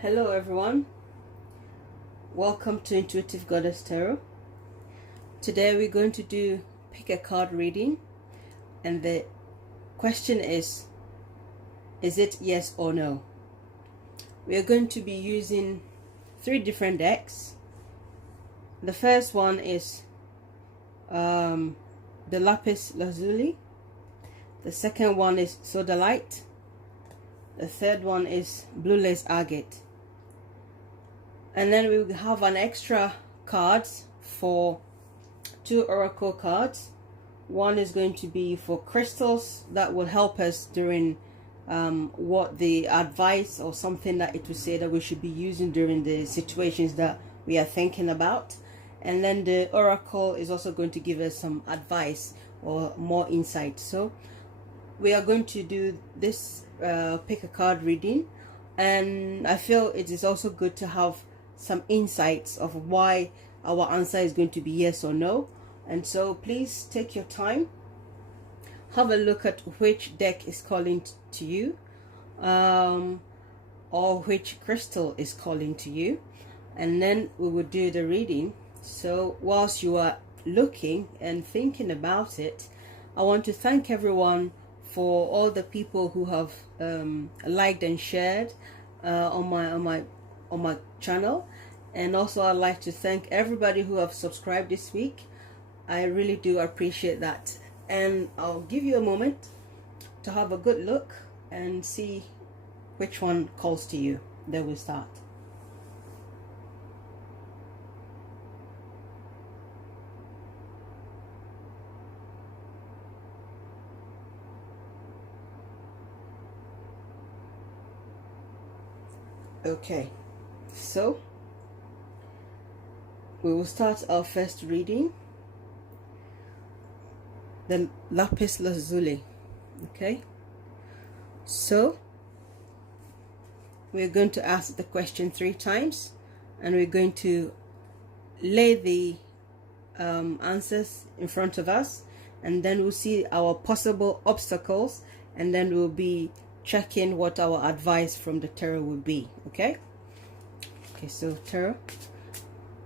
Hello everyone, welcome to Intuitive Goddess Tarot. Today we're going to do pick a card reading, and the question is it yes or no? We are going to be using 3 different decks. The first one is the Lapis Lazuli. The second one is Sodalite. The third one is Blue Lace Agate. And then we will have an extra cards for 2 oracle cards. One is going to be for crystals that will help us during what the advice or something that it will say that we should be using during the situations that we are thinking about. And then the oracle is also going to give us some advice or more insight. So we are going to do this pick a card reading, and I feel it is also good to have some insights of why our answer is going to be yes or no. And so please take your time, have a look at which deck is calling to you, or which crystal is calling to you, and then we will do the reading. So whilst you are looking and thinking about it, I want to thank everyone for all the people who have liked and shared on my channel. And also I'd like to thank everybody who have subscribed this week. I really do appreciate that. And I'll give you a moment to have a good look and see which one calls to you. Then we'll start. Okay, so we will start our first reading, the Lapis Lazuli. Okay, so we're going to ask the question 3 times, and we're going to lay the answers in front of us, and then we'll see our possible obstacles, and then we'll be checking what our advice from the tarot will be. Okay, so tarot,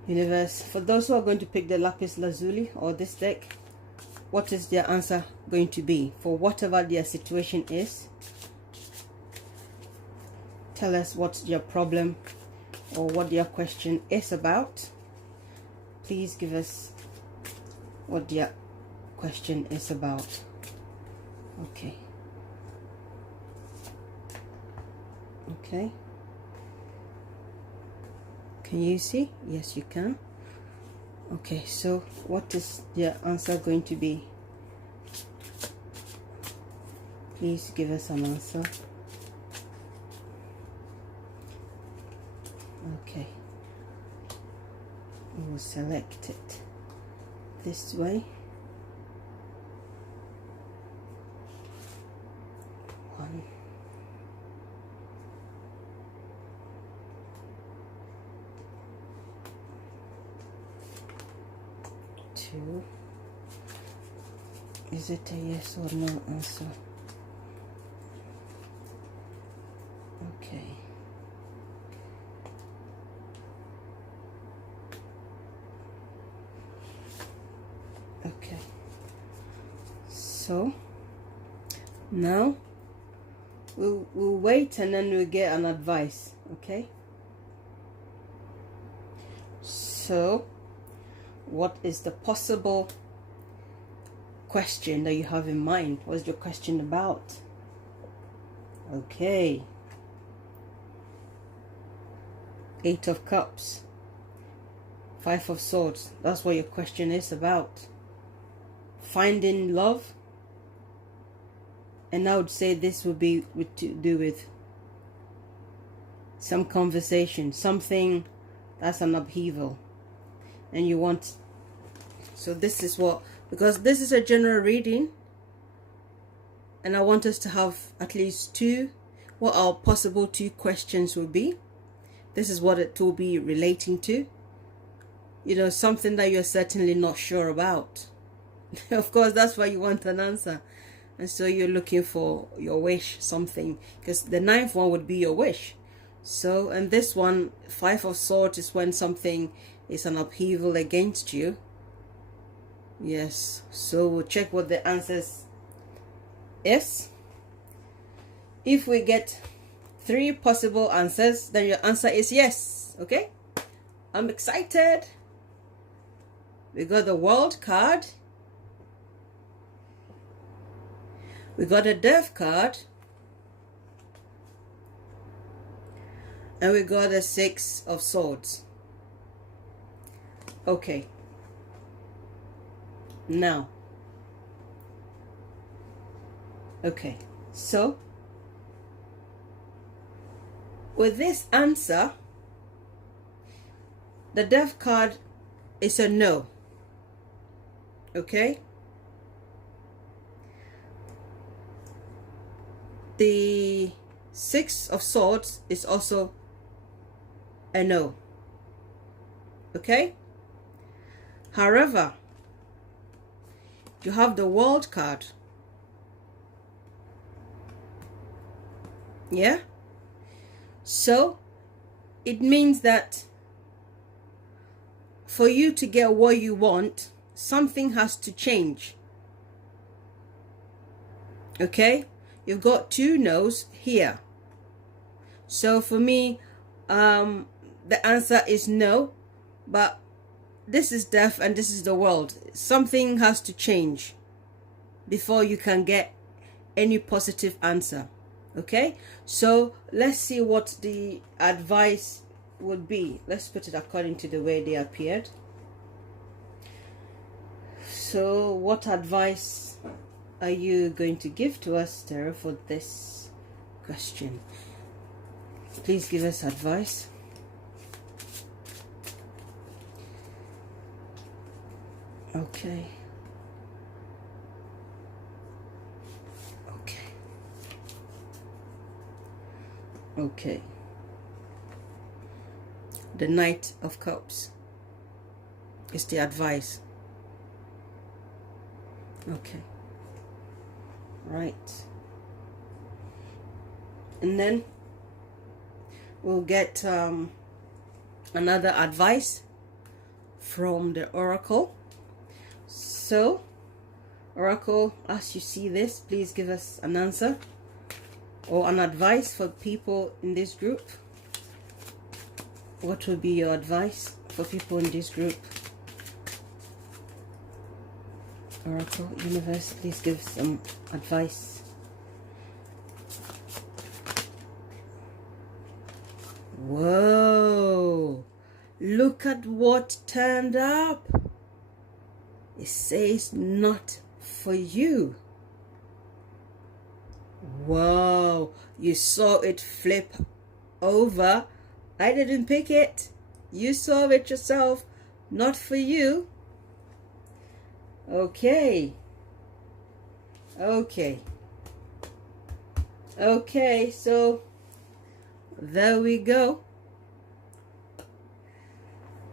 universe, for those who are going to pick the Lapis Lazuli or this deck, what is their answer going to be for whatever their situation is? Tell us what's their problem or what their question is about. Please give us what their question is about. Okay. Okay, can you see? Yes, you can. Okay, so what is the answer going to be? Please give us an answer. Okay, we will select it this way. 1, 2. Is it a yes or no answer? Okay. Okay. So now we'll wait, and then we'll get an advice. Okay. So what is the possible question that you have in mind? What's your question about? Okay. 8 of Cups, 5 of Swords. That's what your question is about. Finding love. And I would say this would be to do with some conversation, something that's an upheaval, and you want. So this is what, because this is a general reading, and I want us to have at least 2, what our possible 2 questions will be. This is what it will be relating to. You know, something that you're certainly not sure about. Of course, that's why you want an answer. And so you're looking for your wish, something, because the 9th one would be your wish. So, and this one, Five of Swords, is when something is an upheaval against you. Yes, so we'll check what the answers is. If we get 3 possible answers, then your answer is yes. Okay, I'm excited. We got the World card, we got a Death card, and we got a Six of Swords. Okay, now, okay, so with this answer, the Death card is a no. Okay, the Six of Swords is also a no. Okay, however, you have the World card. Yeah, so it means that for you to get what you want, something has to change. Okay, you've got 2 no's here. So for me, the answer is no, but this is Death and this is the World. Something has to change before you can get any positive answer. Okay, so let's see what the advice would be. Let's put it according to the way they appeared. So what advice are you going to give to us, Tarot, for this question? Please give us advice. Okay. Okay. Okay. The Knight of Cups is the advice. Okay. Right. And then we'll get another advice from the Oracle. So, Oracle, as you see this, please give us an answer or an advice for people in this group. What will be your advice for people in this group? Oracle, Universe, please give some advice. Whoa! Look at what turned up. It says not for you. Wow! You saw it flip over. I didn't pick it. You saw it yourself. Not for you. Okay. Okay. Okay, so there we go.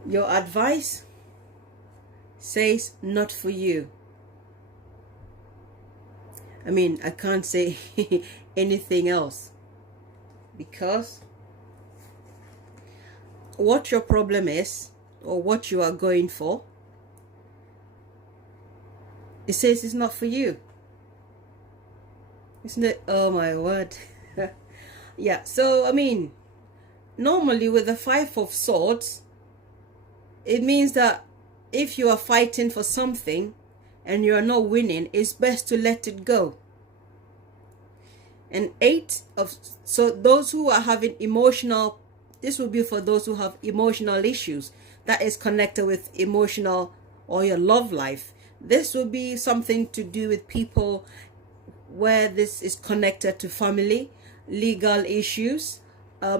Your advice says not for you. I mean, I can't say anything else, because what your problem is or what you are going for, it says it's not for you. Isn't it? Oh my word. Yeah, so I mean, normally with the Five of Swords, it means that if you are fighting for something and you are not winning, it's best to let it go. And so those who are having emotional, this will be for those who have emotional issues that is connected with emotional or your love life. This will be something to do with people where this is connected to family, legal issues,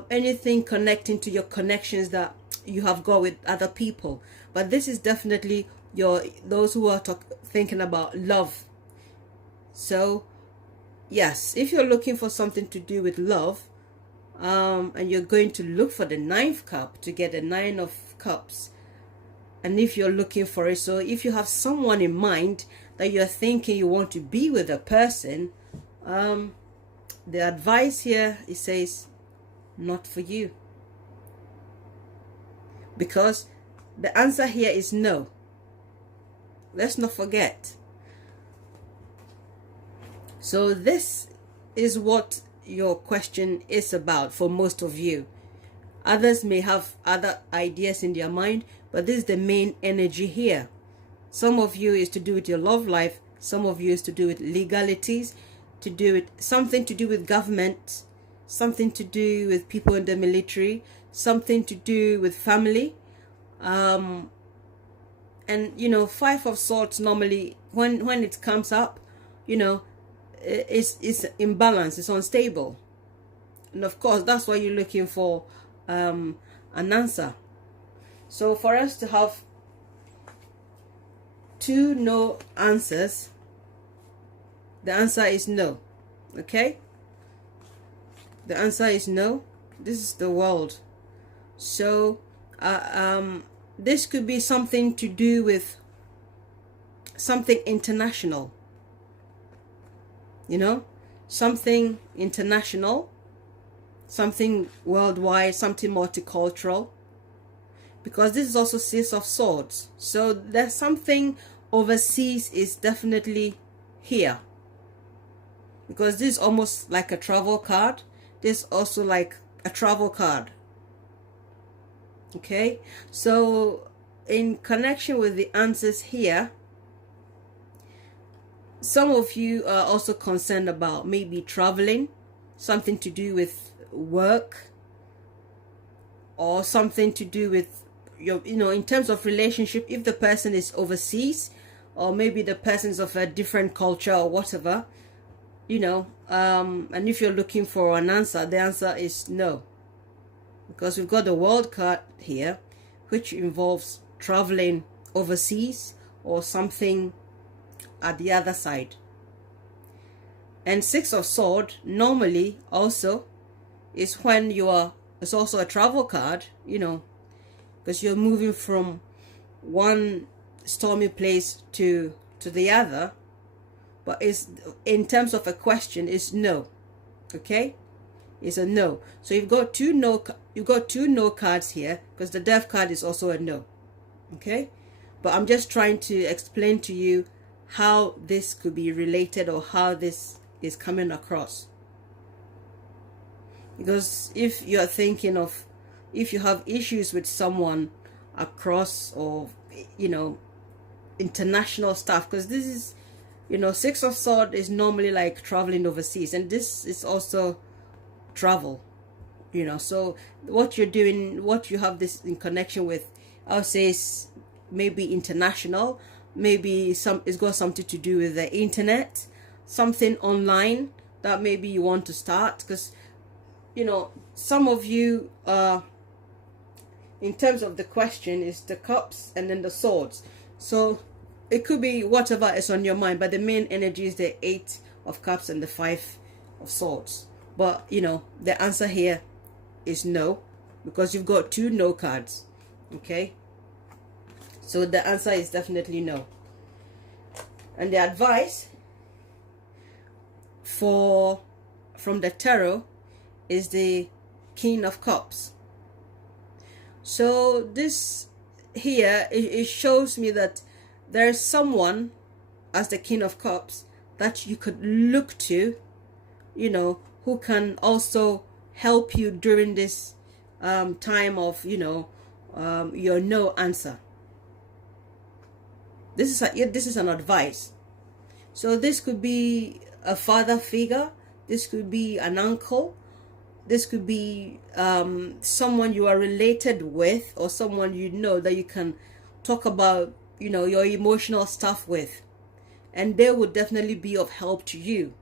anything connecting to your connections that you have got with other people. But this is definitely those who are thinking about love. So yes, if you're looking for something to do with love, and you're going to look for the 9th cup to get the 9 of cups, and if you're looking for it, so if you have someone in mind that you're thinking you want to be with a person, the advice here, it says not for you. Because the answer here is no. Let's not forget. So this is what your question is about for most of you. Others may have other ideas in their mind, but this is the main energy here. Some of you is to do with your love life. Some of you is to do with legalities, to do with something to do with government, something to do with people in the military, something to do with family. And you know, Five of Swords normally, when it comes up, you know, it's imbalanced, it's unstable, and of course that's why you're looking for an answer. So for us to have two no answers, the answer is no. Okay, the answer is no. This is the world. So this could be something to do with something international, you know, something international, something worldwide, something multicultural, because this is also Six of Swords. So there's something overseas is definitely here, because this is almost like a travel card. This is also like a travel card. Okay, so in connection with the answers here, some of you are also concerned about maybe traveling, something to do with work, or something to do with your, you know, in terms of relationship, if the person is overseas, or maybe the person's of a different culture or whatever, you know, and if you're looking for an answer, the answer is no. Because we've got the World card here, which involves traveling overseas or something at the other side. And Six of Swords normally also is when you are, it's also a travel card, you know, because you're moving from one stormy place to the other. But it's, in terms of a question, is no. Okay, it's a no. So you've got two no cards here, because the Death card is also a no. Okay, but I'm just trying to explain to you how this could be related, or how this is coming across. Because if you're thinking of, if you have issues with someone across, or you know, international stuff, because this is, you know, Six of Swords is normally like traveling overseas, and this is also travel, you know. So what you're doing, what you have this in connection with, I'll say is maybe international, maybe it's got something to do with the internet, something online that maybe you want to start. Because, you know, some of you, in terms of the question, is the Cups and then the Swords. So it could be whatever is on your mind, but the main energy is the Eight of Cups and the Five of Swords. But, you know, the answer here is no, because you've got two no cards. Okay, so the answer is definitely no. And the advice from the tarot is the King of Cups. So this here, it shows me that there's someone as the King of Cups that you could look to, you know, who can also help you during this time of, you know, your no answer. This is an advice. So this could be a father figure, this could be an uncle, this could be someone you are related with, or someone you know that you can talk about, you know, your emotional stuff with, and they would definitely be of help to you.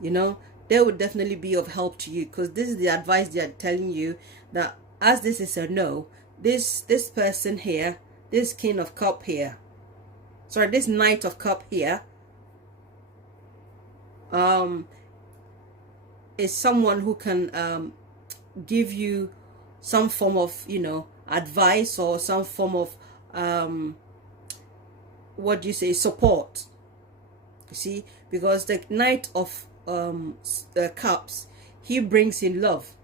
You know, they would definitely be of help to you, because this is the advice they are telling you, that as this is a no, this person here, this King of Cup here, sorry, this Knight of Cup here, is someone who can give you some form of, you know, advice, or some form of what do you say, support. You see, because the Knight of Cups he brings in love.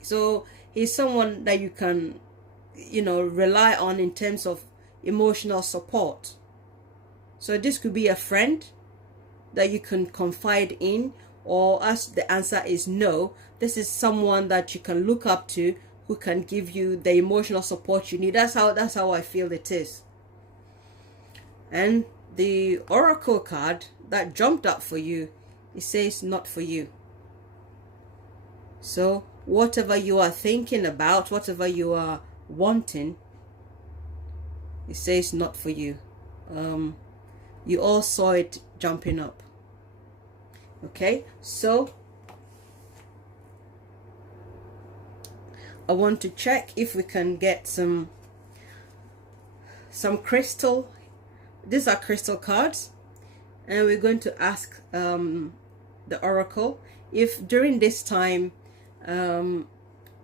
So he's someone that you can, rely on in terms of emotional support. So this could be a friend that you can confide in, or as the answer is no, this is someone that you can look up to, who can give you the emotional support you need. That's how I feel it is. And the oracle card that jumped up for you, it says not for you. So whatever you are thinking about, whatever you are wanting, it says not for you. You all saw it jumping up. Okay, so I want to check if we can get some crystal. These are crystal cards, and we're going to ask the oracle if during this time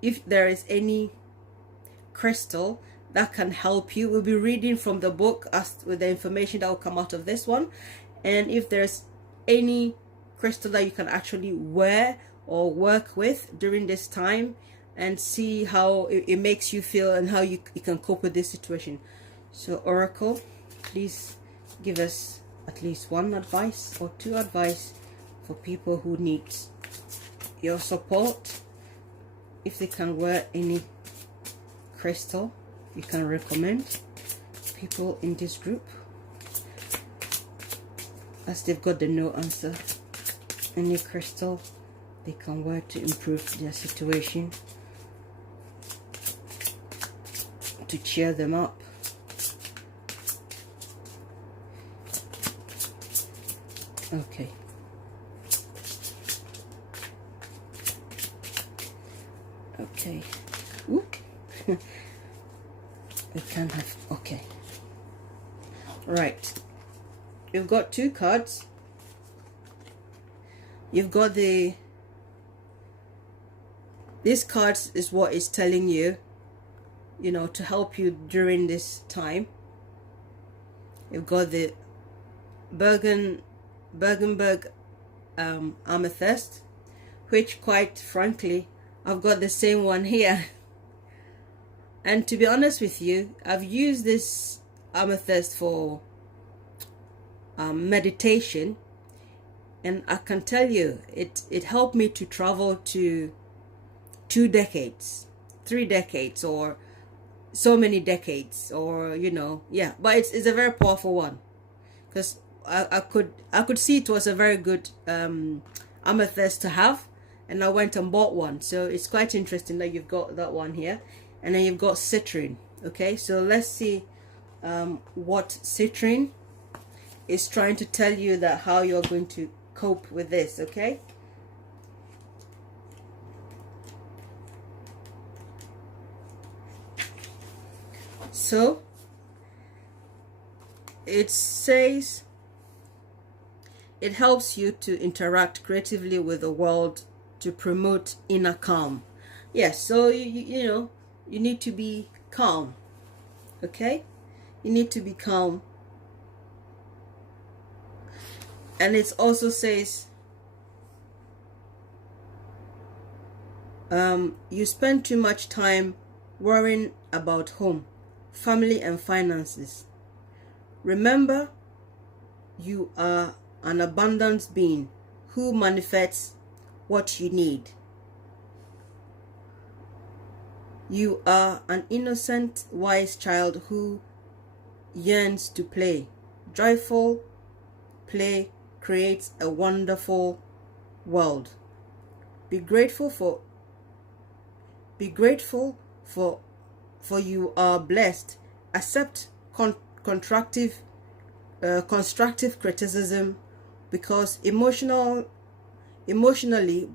if there is any crystal that can help you. We'll be reading from the book as with the information that will come out of this one, and if there's any crystal that you can actually wear or work with during this time, and see how it makes you feel and how you can cope with this situation. So oracle, please give us at least one advice or two advice for people who need your support. If they can wear any crystal you can recommend people in this group, as they've got the no answer. Any crystal they can wear to improve their situation, to cheer them up. Okay. Okay. Whoop. We can have, okay. Right. You've got two cards. You've got this card is what is telling you, to help you during this time. You've got the Bergenberg amethyst, which quite frankly I've got the same one here. And to be honest with you, I've used this amethyst for meditation, and I can tell you it helped me to travel to 2 decades, 3 decades, or so many decades, or yeah. But it's a very powerful one, because I could see it was a very good amethyst to have, and I went and bought one. So it's quite interesting that you've got that one here, and then you've got citrine. Okay, so let's see what citrine is trying to tell you, that how you're going to cope with this. Okay, so it says it helps you to interact creatively with the world to promote inner calm. Yes, so you need to be calm. Okay, you need to be calm. And it also says you spend too much time worrying about home, family, and finances. Remember, you are an abundant being who manifests what you need. You are an innocent, wise child who yearns to play. Joyful play creates a wonderful world. Be grateful for you are blessed. Accept constructive criticism, because emotionally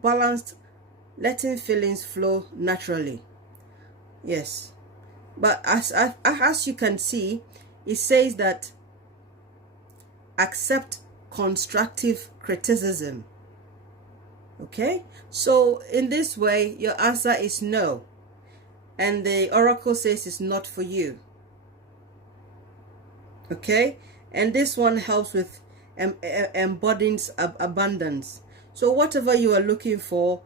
balanced, letting feelings flow naturally. Yes, but as you can see, it says that accept constructive criticism. Okay, so in this way your answer is no, and the oracle says it's not for you. Okay, and this one helps with embodies abundance. So whatever you are looking for,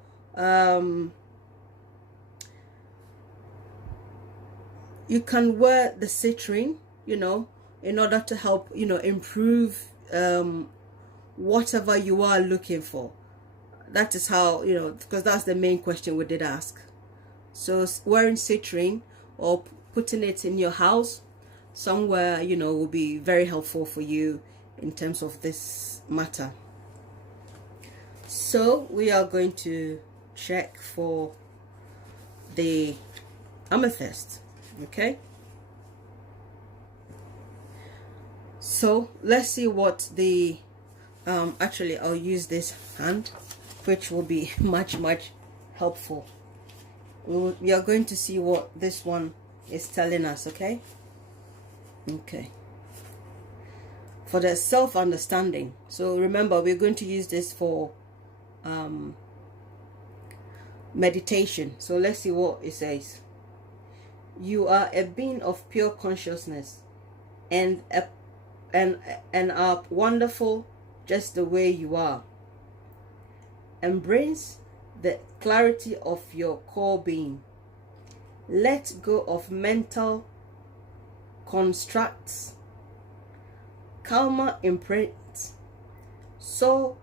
You can wear the citrine, you know, in order to help, you know, improve whatever you are looking for. That is how, you know, because that's the main question we did ask. So wearing citrine or putting it in your house somewhere, you know, will be very helpful for you in terms of this matter. So we are going to check for the amethyst. Okay, so let's see what the actually I'll use this hand, which will be much helpful. We are going to see what this one is telling us. Okay, for the self-understanding. So remember, we're going to use this for meditation. So let's see what it says. You are a being of pure consciousness and are wonderful just the way you are. Embrace the clarity of your core being. Let go of mental constructs, karma imprints, soul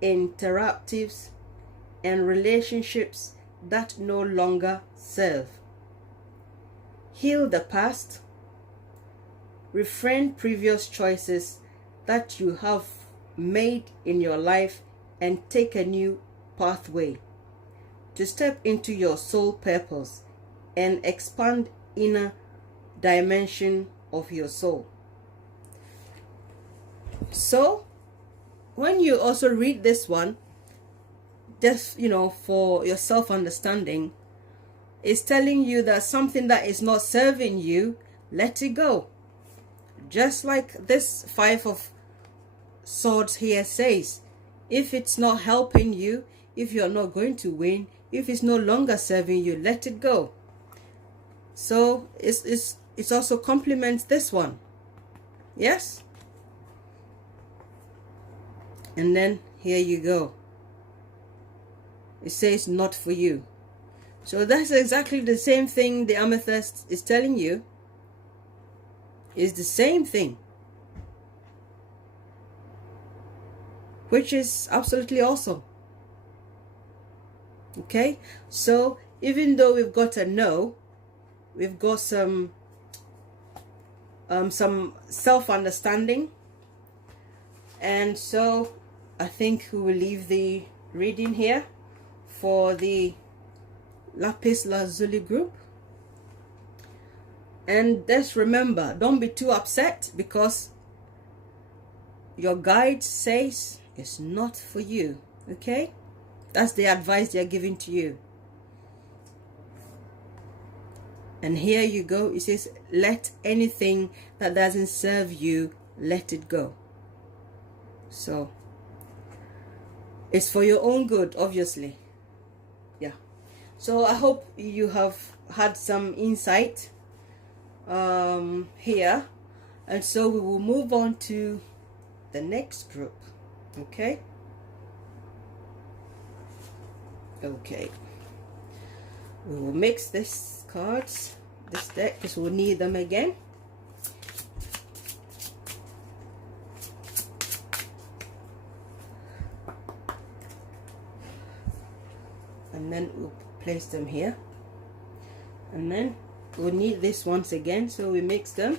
interruptives, and relationships that no longer serve. Heal the past, refrain previous choices that you have made in your life, and take a new pathway to step into your soul purpose and expand inner dimension of your soul. So when you also read this one, just, you know, for your self-understanding, it's telling you that something that is not serving you, let it go. Just like this Five of Swords here says, if it's not helping you, if you're not going to win, if it's no longer serving you, let it go. So it's also complements this one. Yes? And then here you go. It says not for you. So that's exactly the same thing the amethyst is telling you. Is the same thing, which is absolutely awesome. Okay, so even though we've got a no, we've got some self-understanding, and so I think we will leave the reading here for the Lapis Lazuli group. And just remember, don't be too upset because your guide says it's not for you. Okay, that's the advice they're giving to you. And here you go. It says, let anything that doesn't serve you, let it go. So it's for your own good, obviously. Yeah. So I hope you have had some insight here, and so we will move on to the next group. Okay, we will mix this cards, this deck, because we'll need them again. And then we'll place them here, and then we'll need this once again, so we mix them,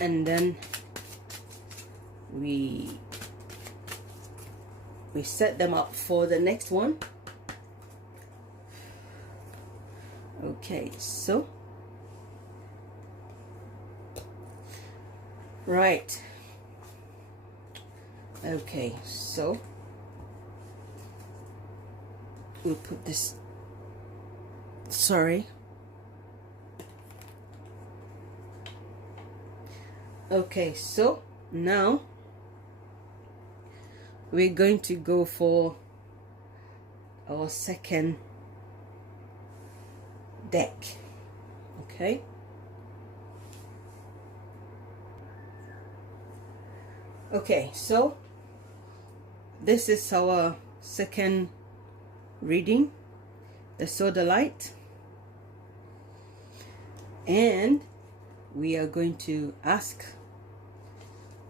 and then we set them up for the next one. Okay, so right, okay, so we'll put this, sorry, okay, so now we're going to go for our second deck. Okay, so this is our second reading, the Sodalite, and we are going to ask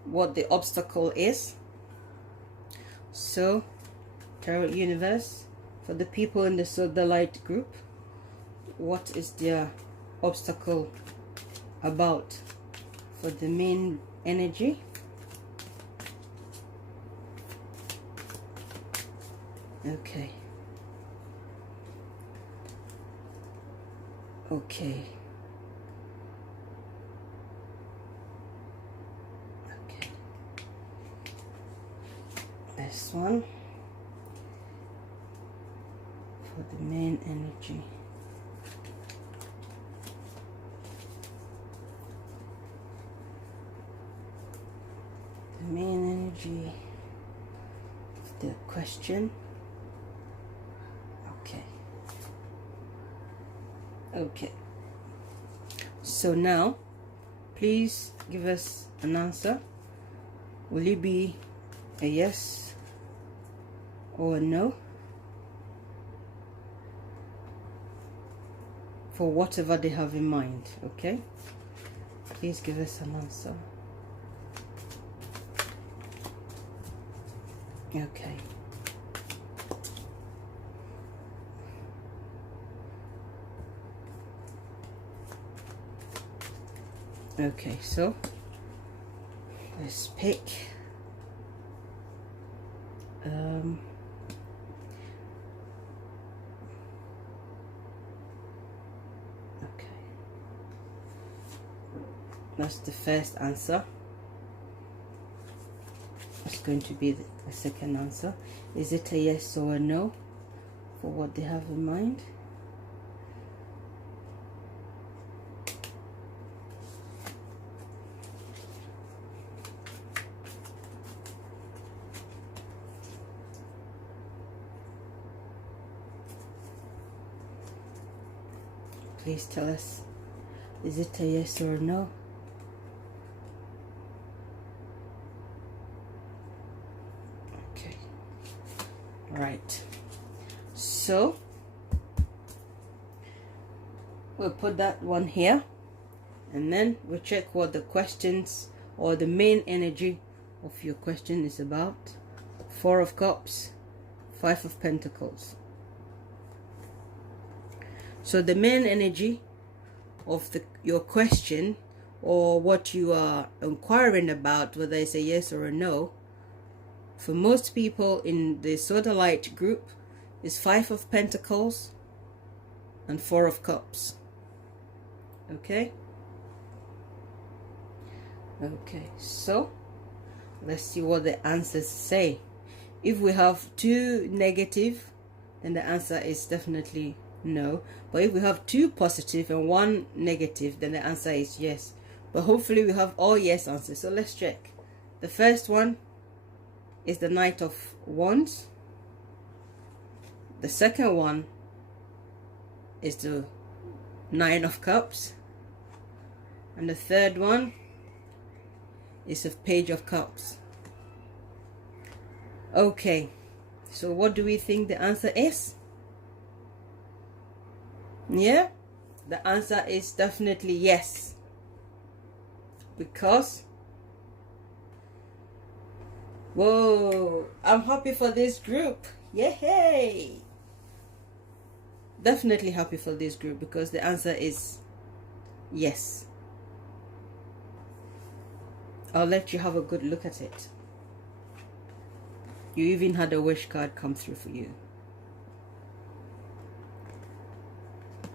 what the obstacle is. So, Tarot Universe, for the people in the Sodalite group, what is their obstacle about for the main energy? Okay. Okay. Okay. This one for the main energy. The main energy of the question. Okay, so now please give us an answer. Will it be a yes or a no for whatever they have in mind? Okay, please give us an answer. Okay. Okay, so let's pick okay, that's the first answer. It's going to be the second answer. Is it a yes or a no for what they have in mind? Please tell us, is it a yes or a no? Okay. Right. So, we'll put that one here. And then we'll check what the questions or the main energy of your question is about. 4 of Cups, 5 of Pentacles. So the main energy of your question, or what you are inquiring about, whether it's a yes or a no, for most people in the Sodalite group is 5 of Pentacles and 4 of Cups. Okay? Okay, so let's see what the answers say. If we have 2 negative, then the answer is definitely no. But if we have 2 positive and 1 negative, then the answer is yes. But hopefully we have all yes answers. So let's check. The first one is the Knight of Wands. The second one is the 9 of Cups. And the third one is a Page of Cups. Okay, so what do we think the answer is? Yeah, the answer is definitely yes, because whoa, I'm happy for this group. Yay! Definitely happy for this group, because the answer is yes. I'll let you have a good look at it. You even had a wish card come through for you.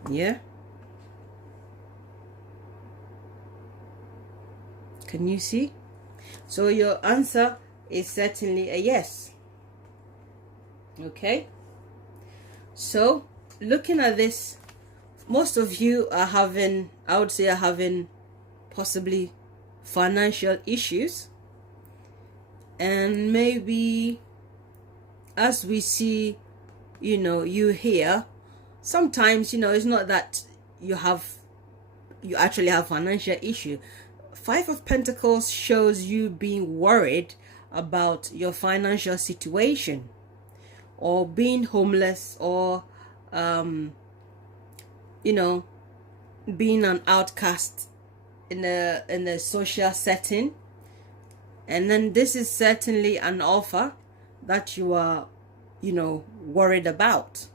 Yeah? Can you see? So your answer is certainly a yes. Okay? So, looking at this, most of you are having, I would say, are having possibly financial issues. And maybe as we see, you know, you here, sometimes, you know, it's not that you actually have financial issue. 5 of Pentacles shows you being worried about your financial situation, or being homeless, or you know, being an outcast in a social setting. And then this is certainly an offer that you are, you know, worried about.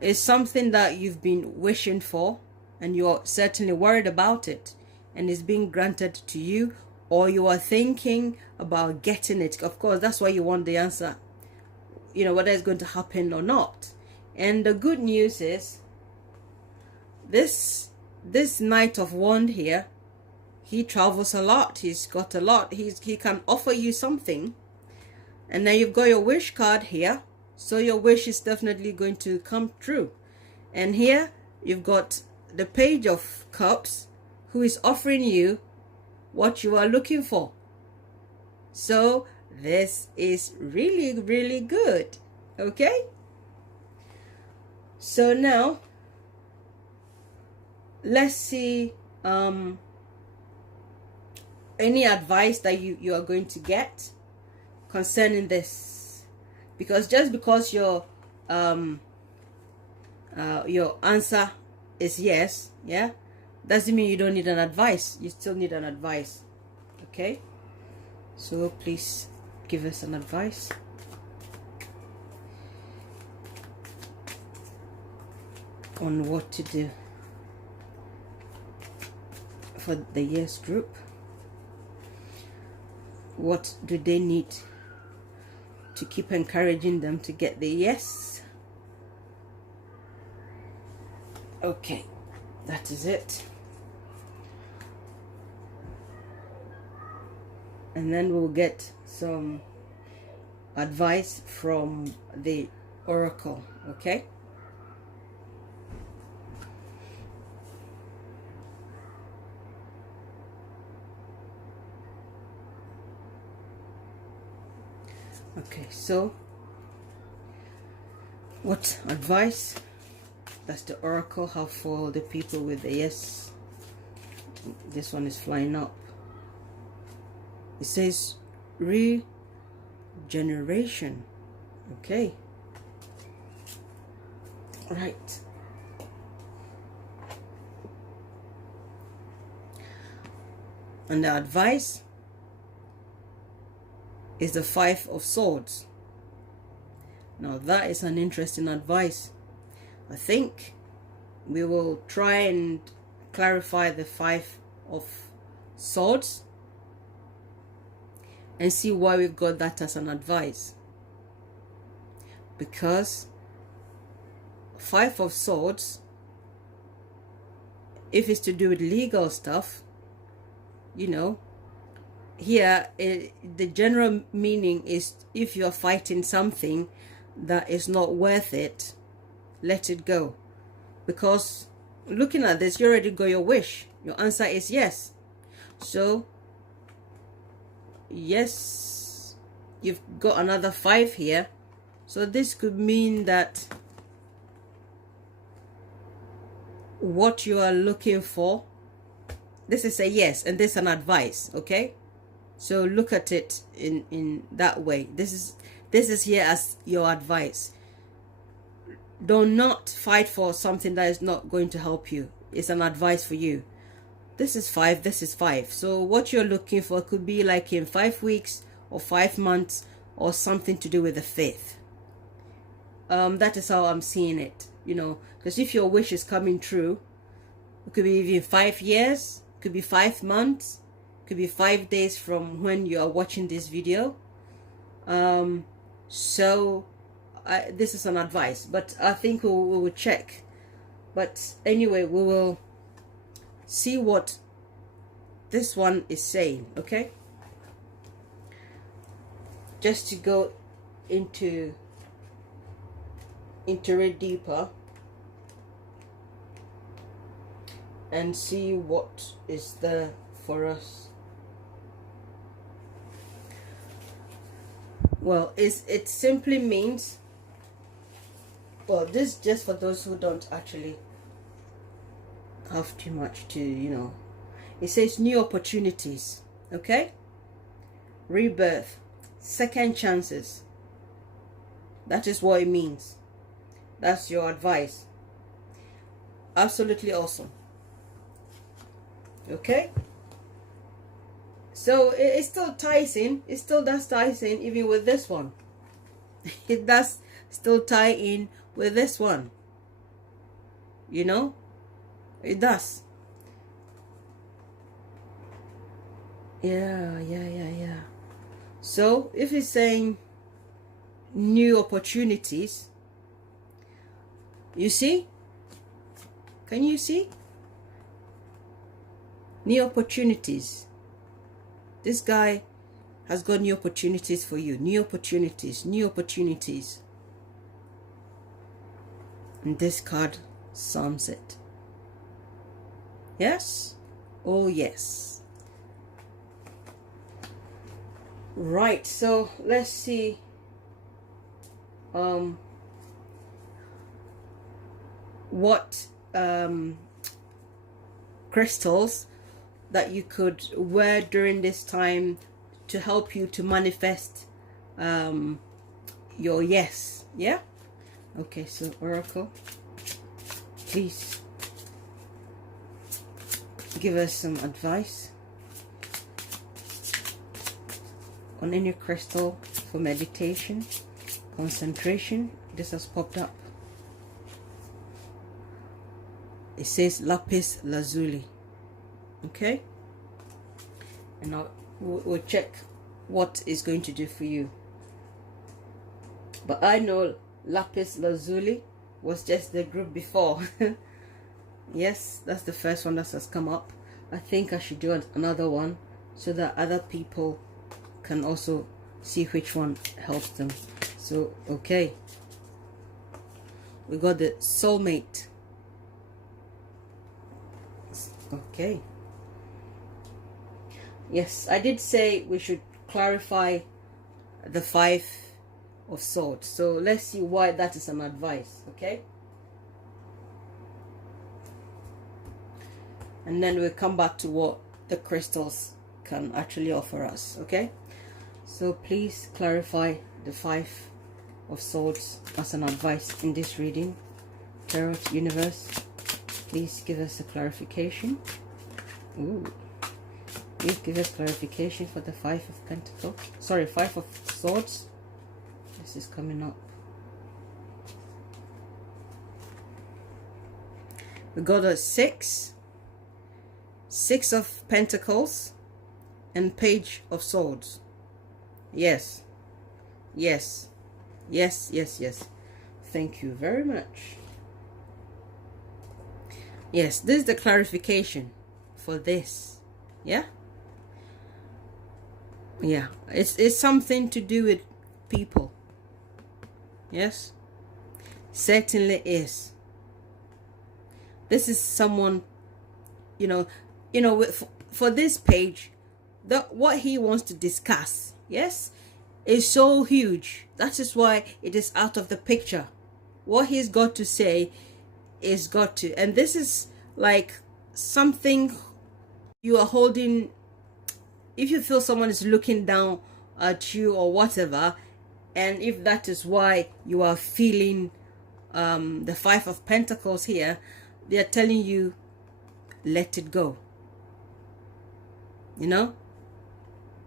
It's something that you've been wishing for, and you're certainly worried about it, and it's being granted to you, or you are thinking about getting it. Of course, that's why you want the answer, you know, whether it's going to happen or not. And the good news is this Knight of Wand here, he travels a lot, he's got a lot, he can offer you something. And then you've got your wish card here, so your wish is definitely going to come true. And here you've got the Page of Cups, who is offering you what you are looking for. So this is really, really good. Okay, so now let's see any advice that you are going to get concerning this, because just because your answer is yes, yeah, doesn't mean you don't need an advice. You still need an advice. Okay, so please give us an advice. On what to do for the yes group. What do they need to keep encouraging them to get the yes? Okay, that is it. And then we'll get some advice from the oracle. Okay, okay, so what advice does the oracle have for the people with the yes? This one is flying up. It says regeneration. Okay, right. And the advice is the Five of Swords. Now that is an interesting advice. I think we will try and clarify the Five of Swords and see why we've got that as an advice. Because Five of Swords, if it's to do with legal stuff, you know, here the general meaning is, if you're fighting something that is not worth it, let it go. Because looking at this, you already got your wish. Your answer is yes. So yes, you've got another 5 here. So this could mean that what you are looking for, this is a yes, and this is an advice. Okay, so look at it in that way. This is here as your advice. Do not fight for something that is not going to help you. It's an advice for you. This is 5, this is 5. So what you're looking for could be like in 5 weeks or 5 months, or something to do with the faith. That is how I'm seeing it, you know, because if your wish is coming true, it could be even 5 years, could be 5 months, could be 5 days from when you are watching this video. So this is an advice, but I think we will check. But anyway, we will see what this one is saying. Okay, just to go into it deeper and see what is there for us. Well, it simply means, well, this just for those who don't actually have too much to, you know, it says new opportunities. Okay, rebirth, second chances, That is what it means. That's your advice. Absolutely awesome. Okay, so it still ties in. It still does ties in even with this one. It does still tie in with this one. You know, it does. Yeah. So if it's saying new opportunities, you see, can you see? New opportunities. This guy has got new opportunities for you. New opportunities. New opportunities. And this card sums it. Yes? Oh, yes. Right. So let's see. What crystals that you could wear during this time to help you to manifest your yes. Yeah. Okay, so Oracle, please give us some advice on any crystal for meditation, concentration. This has popped up. It says Lapis Lazuli. Okay, and now we'll check what is going to do for you. But I know Lapis Lazuli was just the group before. Yes, that's the first one that has come up. I think I should do another one so that other people can also see which one helps them. So okay, we got the soulmate. Okay. Yes, I did say we should clarify the 5 of Swords. So let's see why that is an advice, okay? And then we'll come back to what the crystals can actually offer us, okay? So please clarify the 5 of Swords as an advice in this reading. Tarot Universe, please give us a clarification. Ooh. Please give us clarification for the 5 of Pentacles. Sorry, 5 of Swords. This is coming up. We got a 6 of Pentacles, and Page of Swords. Yes. Thank you very much. Yes, this is the clarification for this. Yeah, it's something to do with people. Yes, certainly is. This is someone, for this page, what he wants to discuss, yes, is so huge. That is why it is out of the picture. What he's got to say is got to, and this is like something you are holding. If you feel someone is looking down at you or whatever, and if that is why you are feeling the 5 of Pentacles here, they are telling you, let it go.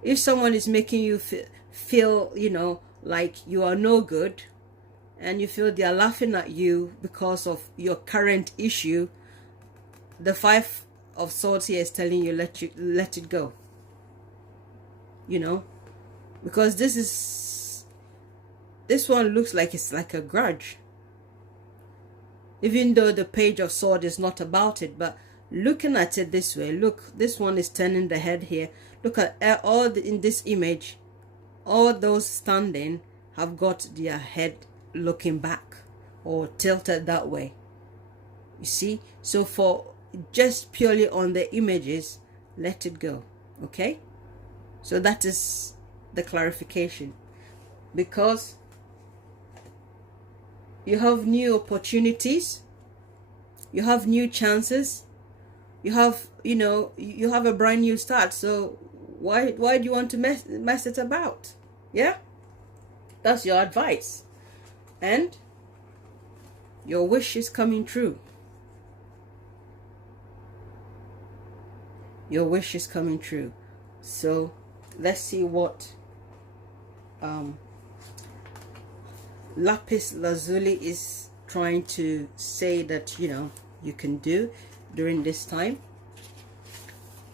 If someone is making you feel like you are no good, and you feel they are laughing at you because of your current issue, the 5 of Swords here is telling you, let it go. Because this one looks like it's like a grudge, even though the Page of Swords is not about it. But looking at it this way, look, this one is turning the head here. Look at in this image, all those standing have got their head looking back or tilted that way. You see? So for just purely on the images, let it go. Okay? So that is the clarification, because you have new opportunities, you have new chances, you have you have a brand new start. So why do you want to mess it about? Yeah, that's your advice. and your wish is coming true. Your wish is coming true. So let's see what Lapis Lazuli is trying to say that you can do during this time.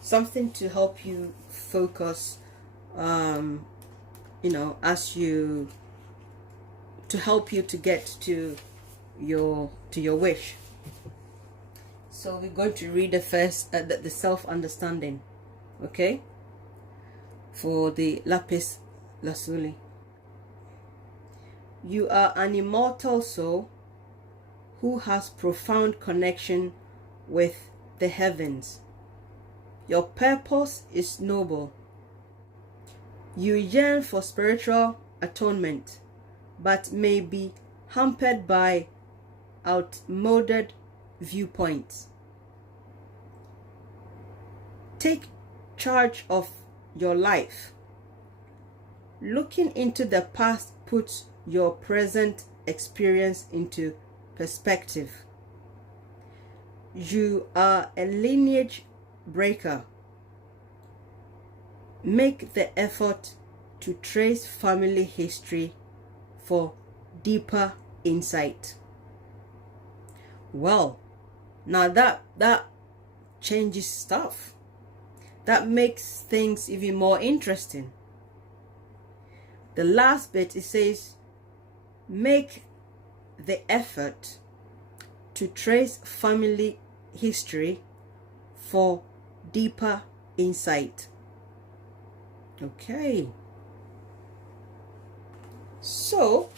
Something to help you focus, as you, to help you to get to your wish. So we're going to read the first, the self-understanding, okay, for the Lapis Lazuli. You are an immortal soul who has profound connection with the heavens. Your purpose is noble. You yearn for spiritual atonement, but may be hampered by outmoded viewpoints. Take charge of your life. Looking into the past puts your present experience into perspective. You are a lineage breaker. Make the effort to trace family history for deeper insight. Well, now that changes stuff. That makes things even more interesting. The last bit, it says, make the effort to trace family history for deeper insight. Okay. So,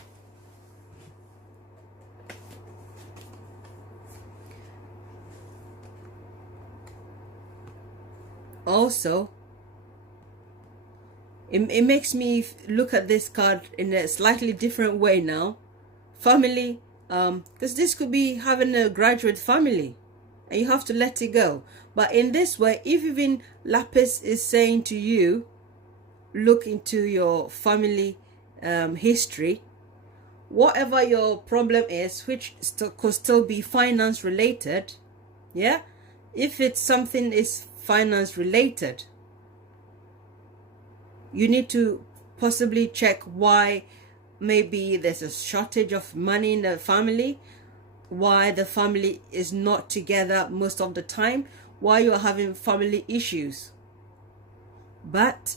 also, it makes me look at this card in a slightly different way now. Family, because this could be having a graduate family and you have to let it go. But in this way, if even Lapis is saying to you, look into your family history, whatever your problem is, which could still be finance related, yeah, if it's something is finance related, you need to possibly check why. Maybe there's a shortage of money in the family, why the family is not together most of the time, why you're having family issues. But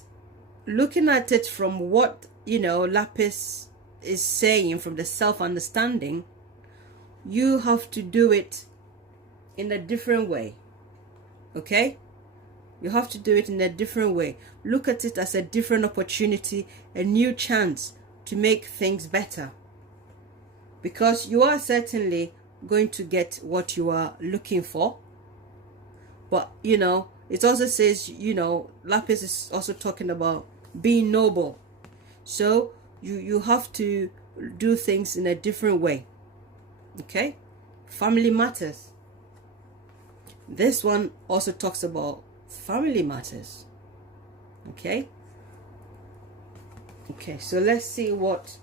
looking at it from what Lapis is saying, from the self-understanding, you have to do it in a different way. Okay, you have to do it in a different way. Look at it as a different opportunity, a new chance to make things better, because you are certainly going to get what you are looking for. But it also says, Lapis is also talking about being noble. So you have to do things in a different way. Okay, family matters. This one also talks about family matters. Okay, so let's see what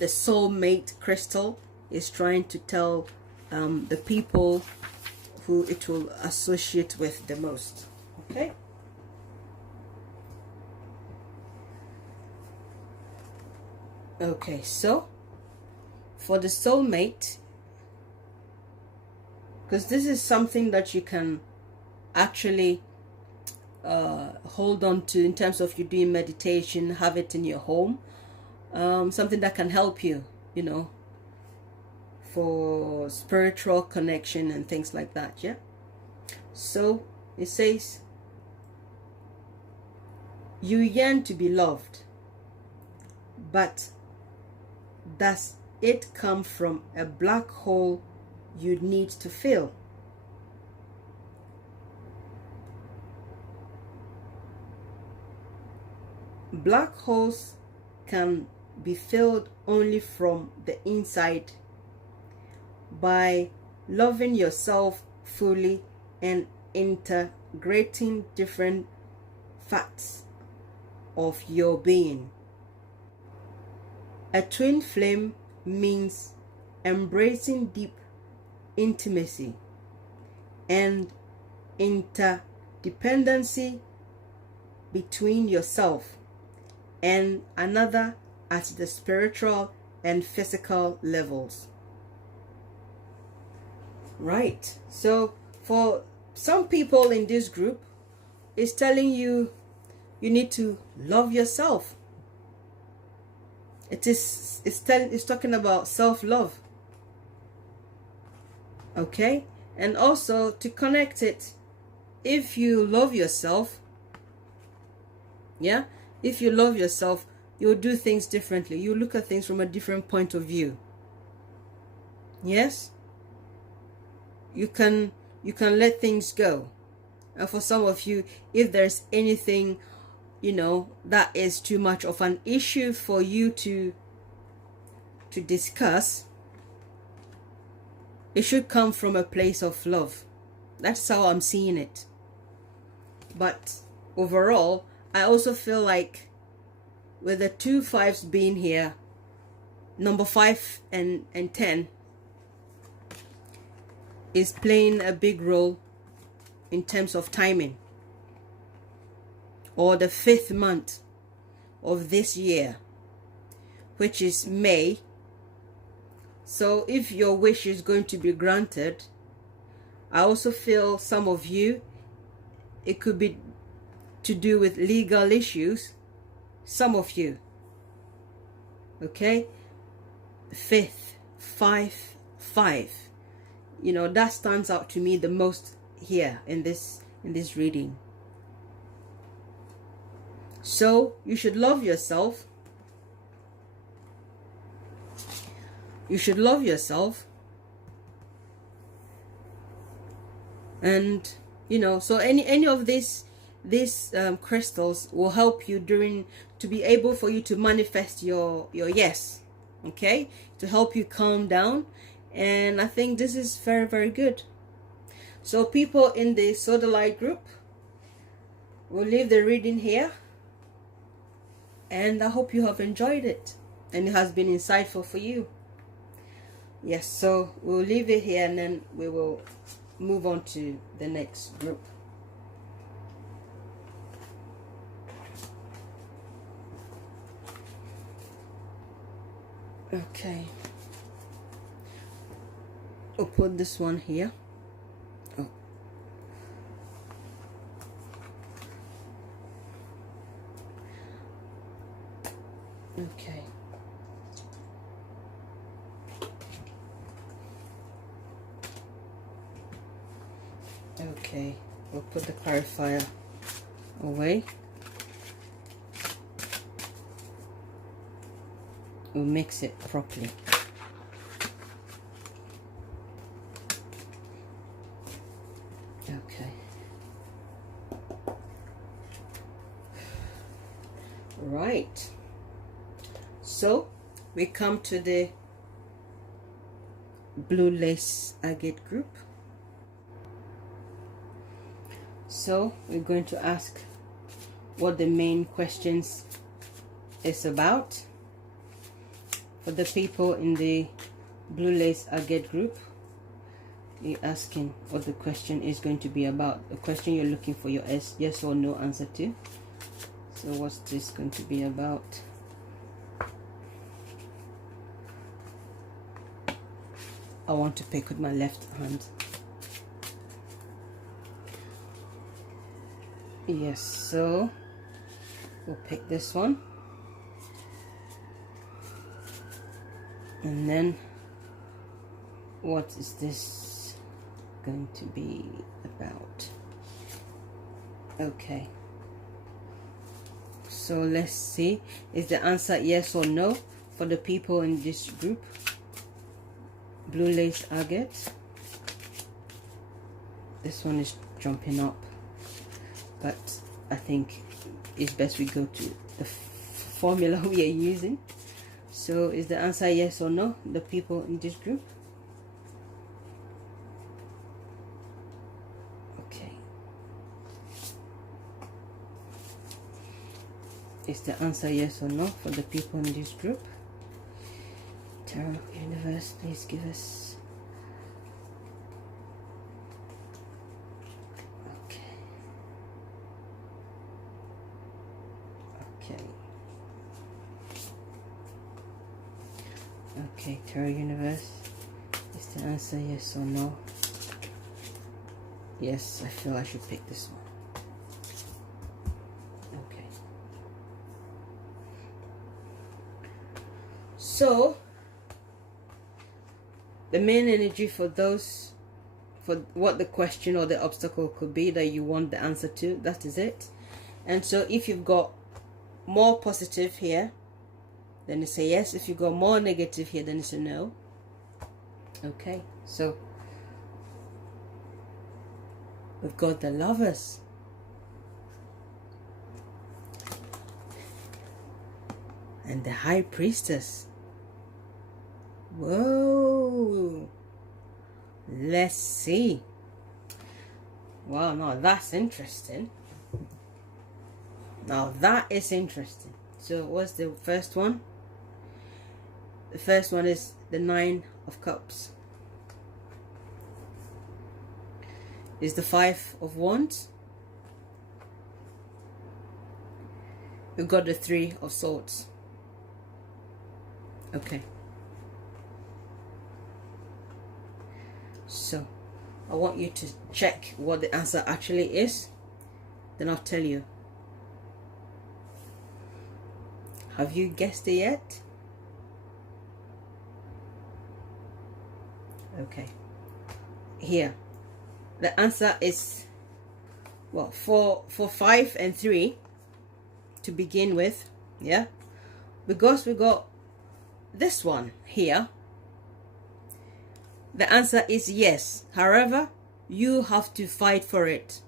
the soulmate crystal is trying to tell the people who it will associate with the most. Okay, so for the soulmate, because this is something that you can actually hold on to in terms of you doing meditation, have it in your home, something that can help you, for spiritual connection and things like that. Yeah, so it says, you yearn to be loved, but does it come from a black hole you need to fill? Black holes can be filled only from the inside, by loving yourself fully and integrating different facts of your being. A twin flame means embracing deep intimacy and interdependency between yourself and another at the spiritual and physical levels. Right. So for some people in this group, it's telling you need to love yourself. It's talking about self-love. Okay? And also to connect it, if you love yourself, yeah, if you love yourself, you'll do things differently. You look at things from a different point of view. Yes? You can let things go. And for some of you, if there's anything, that is too much of an issue for you to discuss, it should come from a place of love. That's how I'm seeing it. But overall, I also feel like with the 2 5s being here, number 5 and 10 is playing a big role in terms of timing, or the 5th month of this year, which is May. So if your wish is going to be granted, I also feel some of you, it could be to do with legal issues. Some of you, okay, 5th, 5, 5, that stands out to me the most here in this reading. So you should love yourself. You should love yourself. And so any of these crystals will help you to be able for you to manifest your yes. Okay, to help you calm down. And I think this is very, very good. So people in the Sodalite group, we'll leave the reading here. And I hope you have enjoyed it and it has been insightful for you. Yes, so we'll leave it here and then we will move on to the next group. Okay. I'll put this one here. Oh. Okay. Okay, we'll put the clarifier away. We'll mix it properly. Okay. Right. So we come to the Blue Lace Agate group. So we're going to ask what the main questions is about. For the people in the Blue Lace Agate group, you're asking what the question is going to be about. The question you're looking for your yes or no answer to. So what's this going to be about? I want to pick with my left hand. Yes, so we'll pick this one. And then what is this going to be about? Okay. So let's see. Is the answer yes or no for the people in this group? Blue Lace Agate. This one is jumping up. But I think it's best we go to the formula we are using. So is the answer yes or no, the people in this group? Okay. Is the answer yes or no for the people in this group? Tarot universe, please give us. Okay. Okay. Okay, Tarot universe. Is the answer yes or no? Yes, I feel I should pick this one. Okay. So, the main energy for those, for what the question or the obstacle could be that you want the answer to, that is it. And so if you've got more positive here, then it's a yes. If you've got more negative here, then it's a no. Okay, so we've got the Lovers. And the High Priestess. Whoa. Let's see. Wow, now that's interesting. Now that is interesting. So what's the first one? The first one is the Nine of Cups. Is the Five of Wands. We've got the Three of Swords. Okay. So I want you to check what the answer actually is. Then I'll tell you. Have you guessed it yet? Okay. Here. The answer is, well, for 5 and 3 to begin with, yeah, because we got this one here, the answer is yes. However, you have to fight for it.